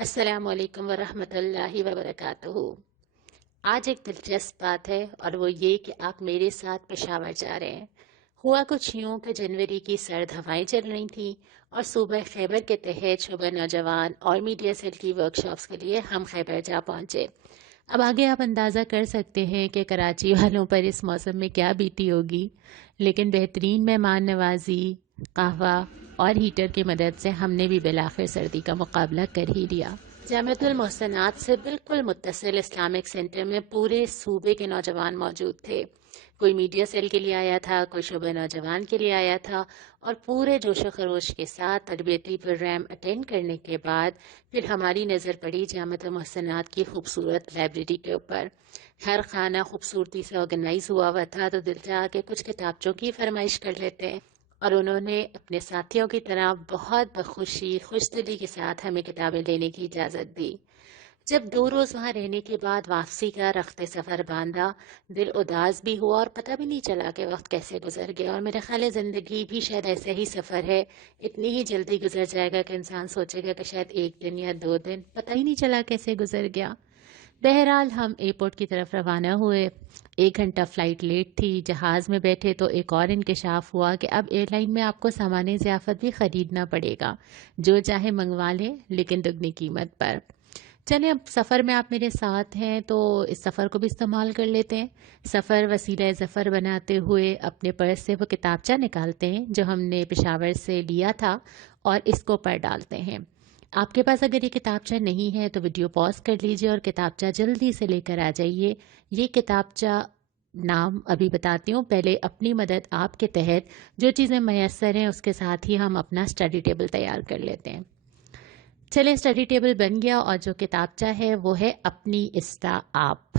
السلام علیکم ورحمۃ اللہ وبرکاتہ۔ آج ایک دلچسپ بات ہے اور وہ یہ کہ آپ میرے ساتھ پشاور جا رہے ہیں۔ ہوا کچھ یوں کہ جنوری کی سرد ہوائیں چل رہی تھیں اور صوبہ خیبر کے تحت شعبہ نوجوان اور میڈیا سیل کی ورکشاپس کے لیے ہم خیبر جا پہنچے۔ اب آگے آپ اندازہ کر سکتے ہیں کہ کراچی والوں پر اس موسم میں کیا بیتی ہوگی، لیکن بہترین مہمان نوازی، قہوہ اور ہیٹر کی مدد سے ہم نے بھی بالآخر سردی کا مقابلہ کر ہی لیا۔ جامعۃ المحسنات سے بالکل متصل اسلامک سینٹر میں پورے صوبے کے نوجوان موجود تھے۔ کوئی میڈیا سیل کے لیے آیا تھا، کوئی شعبہ نوجوان کے لیے آیا تھا، اور پورے جوش و خروش کے ساتھ تربیتی پروگرام اٹینڈ کرنے کے بعد پھر ہماری نظر پڑی جامعۃ المحسنات کی خوبصورت لائبریری کے اوپر۔ ہر خانہ خوبصورتی سے آرگنائز ہوا تھا، تو دل چاہا کہ کچھ کتابچوں کی فرمائش کر لیتے ہیں، اور انہوں نے اپنے ساتھیوں کی طرح بہت بخوشی خوش دلی کے ساتھ ہمیں کتابیں لینے کی اجازت دی۔ جب 2 روز وہاں رہنے کے بعد واپسی کا رخت سفر باندھا، دل اداس بھی ہوا اور پتہ بھی نہیں چلا کہ وقت کیسے گزر گیا، اور میرا خیال ہے زندگی بھی شاید ایسا ہی سفر ہے، اتنی ہی جلدی گزر جائے گا کہ انسان سوچے گا کہ شاید 1 دن یا 2 دن پتہ ہی نہیں چلا کیسے گزر گیا۔ بہرحال ہم ایئرپورٹ کی طرف روانہ ہوئے۔ 1 گھنٹہ فلائٹ لیٹ تھی۔ جہاز میں بیٹھے تو ایک اور انکشاف ہوا کہ اب ایئر لائن میں آپ کو سامان ضیافت بھی خریدنا پڑے گا، جو چاہے منگوا لیں لیکن دگنی قیمت پر۔ چلیں، اب سفر میں آپ میرے ساتھ ہیں تو اس سفر کو بھی استعمال کر لیتے ہیں۔ سفر وسیلہ ظفر بناتے ہوئے اپنے پرس سے وہ کتابچہ نکالتے ہیں جو ہم نے پشاور سے لیا تھا اور اس کو پڑھ ڈالتے ہیں۔ آپ کے پاس اگر یہ کتابچہ نہیں ہے تو ویڈیو پاز کر لیجئے اور کتابچہ جلدی سے لے کر آ جائیے۔ یہ کتابچہ نام ابھی بتاتی ہوں، پہلے اپنی مدد آپ کے تحت جو چیزیں میسر ہیں اس کے ساتھ ہی ہم اپنا اسٹڈی ٹیبل تیار کر لیتے ہیں۔ چلیں، اسٹڈی ٹیبل بن گیا اور جو کتابچہ ہے وہ ہے اپنی اصلاح آپ۔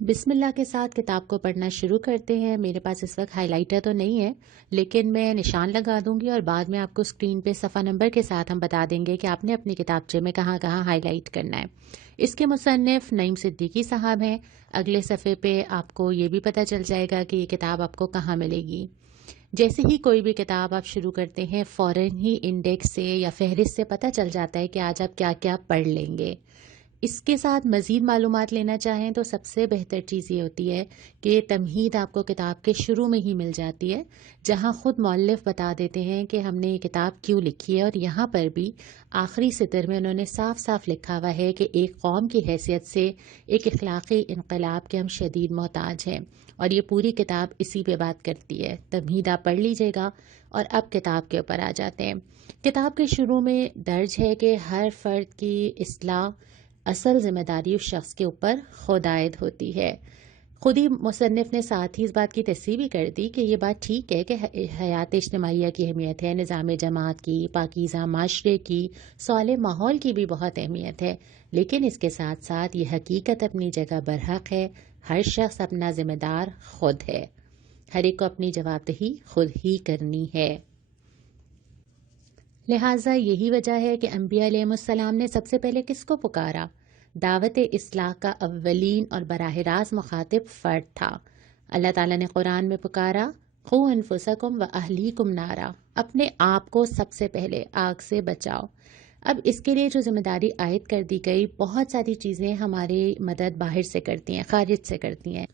بسم اللہ کے ساتھ کتاب کو پڑھنا شروع کرتے ہیں۔ میرے پاس اس وقت ہائی لائٹر تو نہیں ہے، لیکن میں نشان لگا دوں گی اور بعد میں آپ کو اسکرین پہ صفحہ نمبر کے ساتھ ہم بتا دیں گے کہ آپ نے اپنے کتابچے میں کہاں کہاں ہائی لائٹ کرنا ہے۔ اس کے مصنف نعیم صدیقی صاحب ہیں۔ اگلے صفحے پہ آپ کو یہ بھی پتہ چل جائے گا کہ یہ کتاب آپ کو کہاں ملے گی۔ جیسے ہی کوئی بھی کتاب آپ شروع کرتے ہیں، فوراً ہی انڈیکس سے یا فہرست سے پتہ چل جاتا ہے کہ آج آپ کیا کیا پڑھ لیں گے۔ اس کے ساتھ مزید معلومات لینا چاہیں تو سب سے بہتر چیز یہ ہوتی ہے کہ تمہید آپ کو کتاب کے شروع میں ہی مل جاتی ہے، جہاں خود مؤلف بتا دیتے ہیں کہ ہم نے یہ کتاب کیوں لکھی ہے، اور یہاں پر بھی آخری سطر میں انہوں نے صاف صاف لکھا ہوا ہے کہ ایک قوم کی حیثیت سے ایک اخلاقی انقلاب کے ہم شدید محتاج ہیں، اور یہ پوری کتاب اسی پہ بات کرتی ہے۔ تمہید آپ پڑھ لیجئے گا اور اب کتاب کے اوپر آ جاتے ہیں۔ کتاب کے شروع میں درج ہے کہ ہر فرد کی اصلاح اصل ذمہ داری اس شخص کے اوپر خود عائد ہوتی ہے۔ خود ہی مصنف نے ساتھ ہی اس بات کی تصحیح بھی کر دی کہ یہ بات ٹھیک ہے کہ حیات اجتماعیہ کی اہمیت ہے، نظام جماعت کی، پاکیزہ معاشرے کی، صالح ماحول کی بھی بہت اہمیت ہے، لیکن اس کے ساتھ ساتھ یہ حقیقت اپنی جگہ برحق ہے، ہر شخص اپنا ذمہ دار خود ہے، ہر ایک کو اپنی جواب دہی خود ہی کرنی ہے۔ لہٰذا یہی وجہ ہے کہ انبیاء علیہ السلام نے سب سے پہلے کس کو پکارا؟ دعوت اصلاح کا اولین اور براہ راست مخاطب فرد تھا۔ اللہ تعالیٰ نے قرآن میں پکارا، قُوا انفسکم و اہلیکم نارا، اپنے آپ کو سب سے پہلے آگ سے بچاؤ۔ اب اس کے لیے جو ذمہ داری عائد کر دی گئی، بہت ساری چیزیں ہماری مدد باہر سے کرتی ہیں، خارج سے کرتی ہیں۔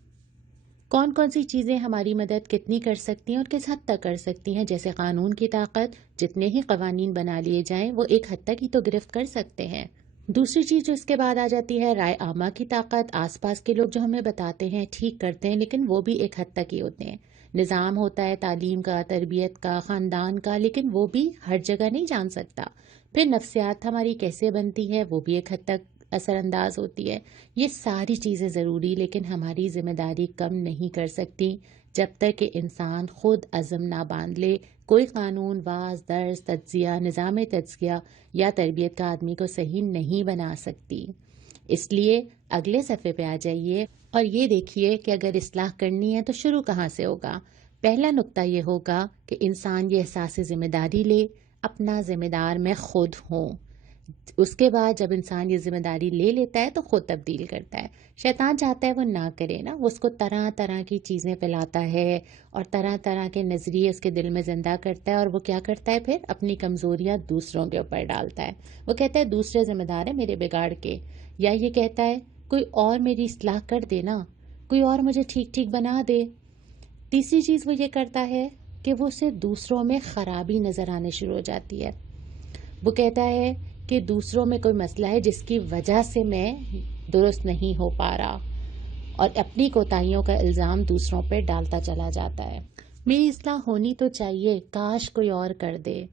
کون کون سی چیزیں ہماری مدد کتنی کر سکتی ہیں اور کس حد تک کر سکتی ہیں؟ جیسے قانون کی طاقت، جتنے ہی قوانین بنا لیے جائیں وہ ایک حد تک ہی تو گرفت کر سکتے ہیں۔ دوسری چیز جو اس کے بعد آ جاتی ہے، رائے عامہ کی طاقت، آس پاس کے لوگ جو ہمیں بتاتے ہیں ٹھیک کرتے ہیں، لیکن وہ بھی ایک حد تک ہی ہوتے ہیں۔ نظام ہوتا ہے تعلیم کا، تربیت کا، خاندان کا، لیکن وہ بھی ہر جگہ نہیں جان سکتا۔ پھر نفسیات ہماری کیسے بنتی ہے، وہ بھی ایک حد تک اثر انداز ہوتی ہے۔ یہ ساری چیزیں ضروری لیکن ہماری ذمہ داری کم نہیں کر سکتی جب تک کہ انسان خود عزم نہ باندھ لے۔ کوئی قانون، واعظ، درس، تجزیہ، نظام تزکیہ یا تربیت کا آدمی کو صحیح نہیں بنا سکتی۔ اس لیے اگلے صفحے پہ آ جائیے اور یہ دیکھیے کہ اگر اصلاح کرنی ہے تو شروع کہاں سے ہوگا۔ پہلا نقطہ یہ ہوگا کہ انسان یہ احساس ذمہ داری لے، اپنا ذمہ دار میں خود ہوں۔ اس کے بعد جب انسان یہ ذمہ داری لے لیتا ہے تو خود تبدیل کرتا ہے. شیطان چاہتا ہے وہ نہ کرے نا، وہ اس کو طرح طرح کی چیزیں پلاتا ہے اور طرح طرح کے نظریے اس کے دل میں زندہ کرتا ہے، اور وہ کیا کرتا ہے پھر اپنی کمزوریاں دوسروں کے اوپر ڈالتا ہے. وہ کہتا ہے دوسرے ذمہ دار ہیں میرے بگاڑ کے، یا یہ کہتا ہے کوئی اور میری اصلاح کر دے نا، کوئی اور مجھے ٹھیک ٹھیک بنا دے. تیسری چیز وہ یہ کرتا ہے کہ وہ اسے دوسروں میں خرابی نظر آنے شروع ہو جاتی ہے. وہ کہتا ہے کہ دوسروں میں کوئی مسئلہ ہے جس کی وجہ سے میں درست نہیں ہو پا رہا، اور اپنی کوتاہیوں کا الزام دوسروں پہ ڈالتا چلا جاتا ہے. میری اصلاح ہونی تو چاہیے، کاش کوئی اور کر دے.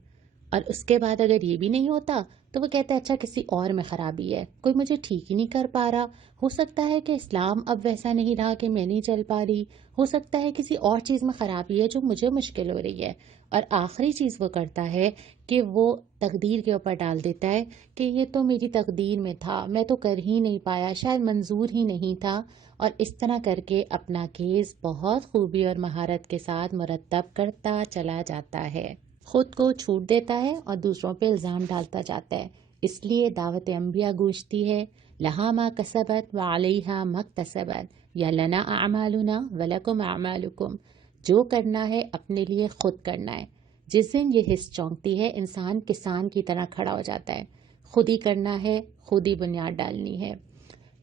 اور اس کے بعد اگر یہ بھی نہیں ہوتا تو وہ کہتا ہے اچھا کسی اور میں خرابی ہے، کوئی مجھے ٹھیک ہی نہیں کر پا رہا، ہو سکتا ہے کہ اسلام اب ویسا نہیں رہا کہ میں نہیں چل پا رہی، ہو سکتا ہے کسی اور چیز میں خرابی ہے جو مجھے مشکل ہو رہی ہے. اور آخری چیز وہ کرتا ہے کہ وہ تقدیر کے اوپر ڈال دیتا ہے کہ یہ تو میری تقدیر میں تھا، میں تو کر ہی نہیں پایا، شاید منظور ہی نہیں تھا. اور اس طرح کر کے اپنا کیس بہت خوبی اور مہارت کے ساتھ مرتب کرتا چلا جاتا ہے، خود کو چھوٹ دیتا ہے اور دوسروں پہ الزام ڈالتا جاتا ہے. اس لیے دعوت انبیاء گونجتی ہے لہا ما کسبت وعلیہا مکتسبت، یا لنا اعمالنا ولکم اعمالکم. جو کرنا ہے اپنے لیے خود کرنا ہے. جس دن یہ حس چونکتی ہے انسان کسان کی طرح کھڑا ہو جاتا ہے، خود ہی کرنا ہے، خود ہی بنیاد ڈالنی ہے.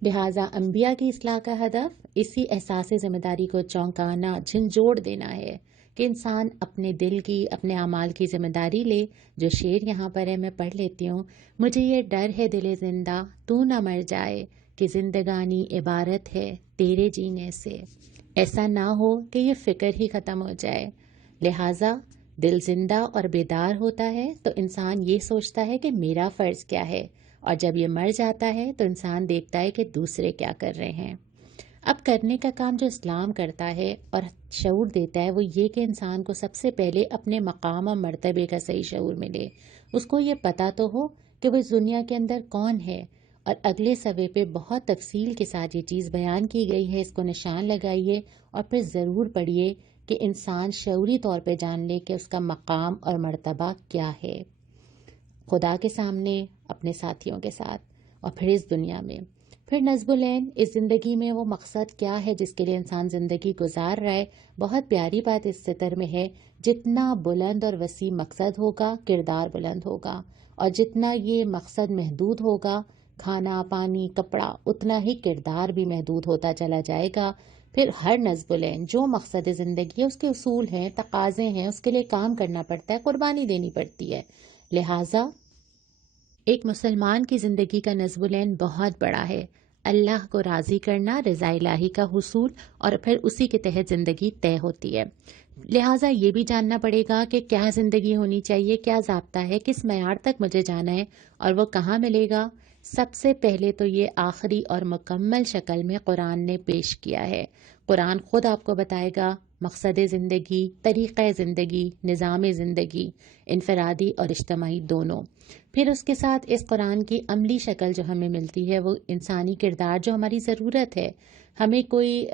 لہٰذا انبیاء کی اصلاح کا ہدف اسی احساس ذمہ داری کو چونکانا، جھنجھوڑ دینا ہے کہ انسان اپنے دل کی، اپنے اعمال کی ذمہ داری لے. جو شعر یہاں پر ہے میں پڑھ لیتی ہوں. مجھے یہ ڈر ہے دل زندہ تو نہ مر جائے، کہ زندگانی عبارت ہے تیرے جینے سے. ایسا نہ ہو کہ یہ فکر ہی ختم ہو جائے. لہٰذا دل زندہ اور بیدار ہوتا ہے تو انسان یہ سوچتا ہے کہ میرا فرض کیا ہے، اور جب یہ مر جاتا ہے تو انسان دیکھتا ہے کہ دوسرے کیا کر رہے ہیں. اب کرنے کا کام جو اسلام کرتا ہے اور شعور دیتا ہے وہ یہ کہ انسان کو سب سے پہلے اپنے مقام اور مرتبے کا صحیح شعور ملے. اس کو یہ پتہ تو ہو کہ وہ اس دنیا کے اندر کون ہے. اور اگلے صفحے پہ بہت تفصیل کے ساتھ یہ چیز بیان کی گئی ہے، اس کو نشان لگائیے اور پھر ضرور پڑھیے کہ انسان شعوری طور پہ جان لے کہ اس کا مقام اور مرتبہ کیا ہے، خدا کے سامنے، اپنے ساتھیوں کے ساتھ، اور پھر اس دنیا میں. پھر نصب العین، اس زندگی میں وہ مقصد کیا ہے جس کے لیے انسان زندگی گزار رہا ہے. بہت پیاری بات اس سطر میں ہے، جتنا بلند اور وسیع مقصد ہوگا کردار بلند ہوگا، اور جتنا یہ مقصد محدود ہوگا، کھانا پانی کپڑا، اتنا ہی کردار بھی محدود ہوتا چلا جائے گا. پھر ہر نصب العین جو مقصد زندگی ہے اس کے اصول ہیں، تقاضے ہیں، اس کے لیے کام کرنا پڑتا ہے، قربانی دینی پڑتی ہے. لہٰذا ایک مسلمان کی زندگی کا نصب العین بہت بڑا ہے، اللہ کو راضی کرنا، رضا الہی کا حصول، اور پھر اسی کے تحت زندگی طے ہوتی ہے. لہٰذا یہ بھی جاننا پڑے گا کہ کیا زندگی ہونی چاہیے، کیا ضابطہ ہے، کس معیار تک مجھے جانا ہے، اور وہ کہاں ملے گا. سب سے پہلے تو یہ آخری اور مکمل شکل میں قرآن نے پیش کیا ہے. قرآن خود آپ کو بتائے گا مقصد زندگی، طریقہ زندگی، نظام زندگی، انفرادی اور اجتماعی دونوں. پھر اس کے ساتھ اس قرآن کی عملی شکل جو ہمیں ملتی ہے وہ انسانی کردار جو ہماری ضرورت ہے. ہمیں کوئی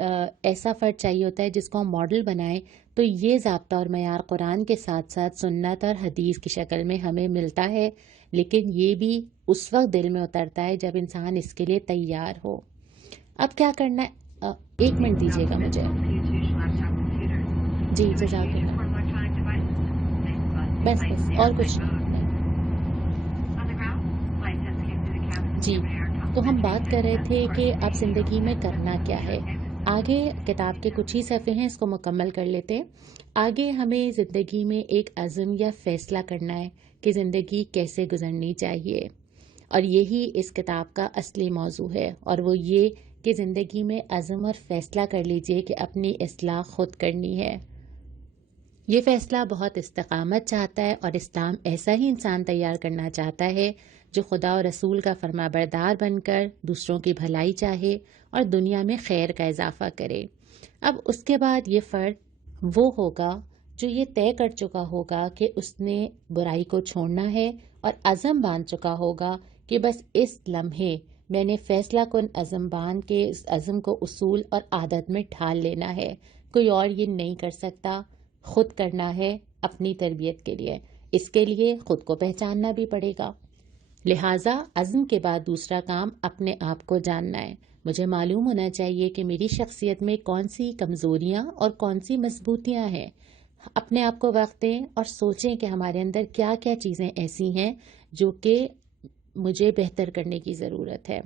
ایسا فرد چاہیے ہوتا ہے جس کو ہم ماڈل بنائیں، تو یہ ضابطہ اور معیار قرآن کے ساتھ ساتھ سنت اور حدیث کی شکل میں ہمیں ملتا ہے. لیکن یہ بھی اس وقت دل میں اترتا ہے جب انسان اس کے لیے تیار ہو. اب کیا کرنا ہے؟ ایک منٹ دیجیے گا مجھے. جی جزاک اللہ. بس اور کچھ نہیں. جی، تو ہم بات کر رہے تھے کہ اب زندگی میں کرنا کیا ہے. آگے کتاب کے کچھ ہی صفحے ہیں، اس کو مکمل کر لیتے ہیں. آگے ہمیں زندگی میں ایک عزم یا فیصلہ کرنا ہے کہ زندگی کیسے گزرنی چاہیے، اور یہی اس کتاب کا اصلی موضوع ہے، اور وہ یہ کہ زندگی میں عزم اور فیصلہ کر لیجئے کہ اپنی اصلاح خود کرنی ہے. یہ فیصلہ بہت استقامت چاہتا ہے، اور اسلام ایسا ہی انسان تیار کرنا چاہتا ہے جو خدا و رسول کا فرما بردار بن کر دوسروں کی بھلائی چاہے اور دنیا میں خیر کا اضافہ کرے. اب اس کے بعد یہ فرد وہ ہوگا جو یہ طے کر چکا ہوگا کہ اس نے برائی کو چھوڑنا ہے، اور عزم باندھ چکا ہوگا کہ بس اس لمحے میں نے فیصلہ کن عزم باندھ کے اس عزم کو اصول اور عادت میں ڈھال لینا ہے. کوئی اور یہ نہیں کر سکتا، خود کرنا ہے اپنی تربیت کے لیے. اس کے لیے خود کو پہچاننا بھی پڑے گا. لہٰذا عزم کے بعد دوسرا کام اپنے آپ کو جاننا ہے. مجھے معلوم ہونا چاہیے کہ میری شخصیت میں کون سی کمزوریاں اور کون سی مضبوطیاں ہیں. اپنے آپ کو وقت دیں اور سوچیں کہ ہمارے اندر کیا کیا چیزیں ایسی ہیں جو کہ مجھے بہتر کرنے کی ضرورت ہے.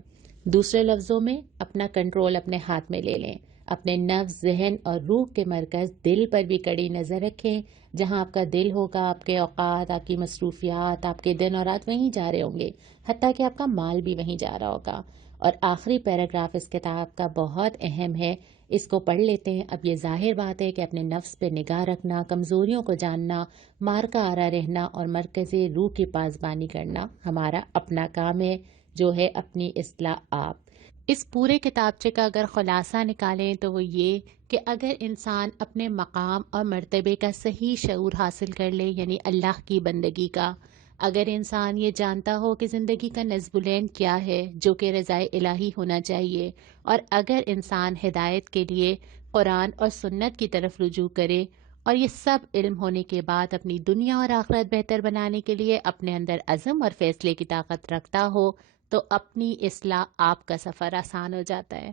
دوسرے لفظوں میں اپنا کنٹرول اپنے ہاتھ میں لے لیں. اپنے نفس، ذہن اور روح کے مرکز دل پر بھی کڑی نظر رکھیں. جہاں آپ کا دل ہوگا، آپ کے اوقات، آپ کی مصروفیات، آپ کے دن اور رات وہیں جا رہے ہوں گے، حتیٰ کہ آپ کا مال بھی وہیں جا رہا ہوگا. اور آخری پیراگراف اس کتاب کا بہت اہم ہے، اس کو پڑھ لیتے ہیں. اب یہ ظاہر بات ہے کہ اپنے نفس پہ نگاہ رکھنا، کمزوریوں کو جاننا، مار کا آرا رہنا اور مرکز روح کی پاسبانی کرنا ہمارا اپنا کام ہے، جو ہے اپنی اصلاح آپ. اس پورے کتابچے کا اگر خلاصہ نکالیں تو وہ یہ کہ اگر انسان اپنے مقام اور مرتبے کا صحیح شعور حاصل کر لے، یعنی اللہ کی بندگی کا، اگر انسان یہ جانتا ہو کہ زندگی کا نصب العین کیا ہے جو کہ رضائے الہی ہونا چاہیے، اور اگر انسان ہدایت کے لیے قرآن اور سنت کی طرف رجوع کرے، اور یہ سب علم ہونے کے بعد اپنی دنیا اور آخرت بہتر بنانے کے لیے اپنے اندر عزم اور فیصلے کی طاقت رکھتا ہو، تو اپنی اصلاح آپ کا سفر آسان ہو جاتا ہے.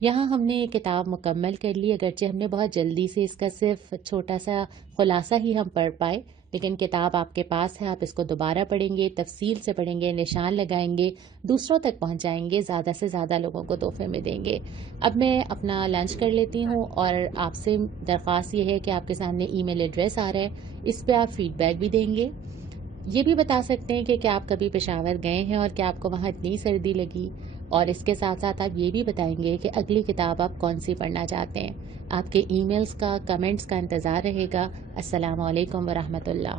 یہاں ہم نے یہ کتاب مکمل کر لی، اگرچہ ہم نے بہت جلدی سے اس کا صرف چھوٹا سا خلاصہ ہی ہم پڑھ پائے، لیکن کتاب آپ کے پاس ہے. آپ اس کو دوبارہ پڑھیں گے، تفصیل سے پڑھیں گے، نشان لگائیں گے، دوسروں تک پہنچائیں گے، زیادہ سے زیادہ لوگوں کو تحفے میں دیں گے. اب میں اپنا لنچ کر لیتی ہوں، اور آپ سے درخواست یہ ہے کہ آپ کے سامنے ای میل ایڈریس آ رہا ہے، اس پہ آپ فیڈ بیک بھی دیں گے. یہ بھی بتا سکتے ہیں کہ کیا آپ کبھی پشاور گئے ہیں اور کیا آپ کو وہاں اتنی سردی لگی، اور اس کے ساتھ ساتھ آپ یہ بھی بتائیں گے کہ اگلی کتاب آپ کون سی پڑھنا چاہتے ہیں. آپ کے ای میلز کا، کمنٹس کا انتظار رہے گا. السلام علیکم ورحمۃ اللہ.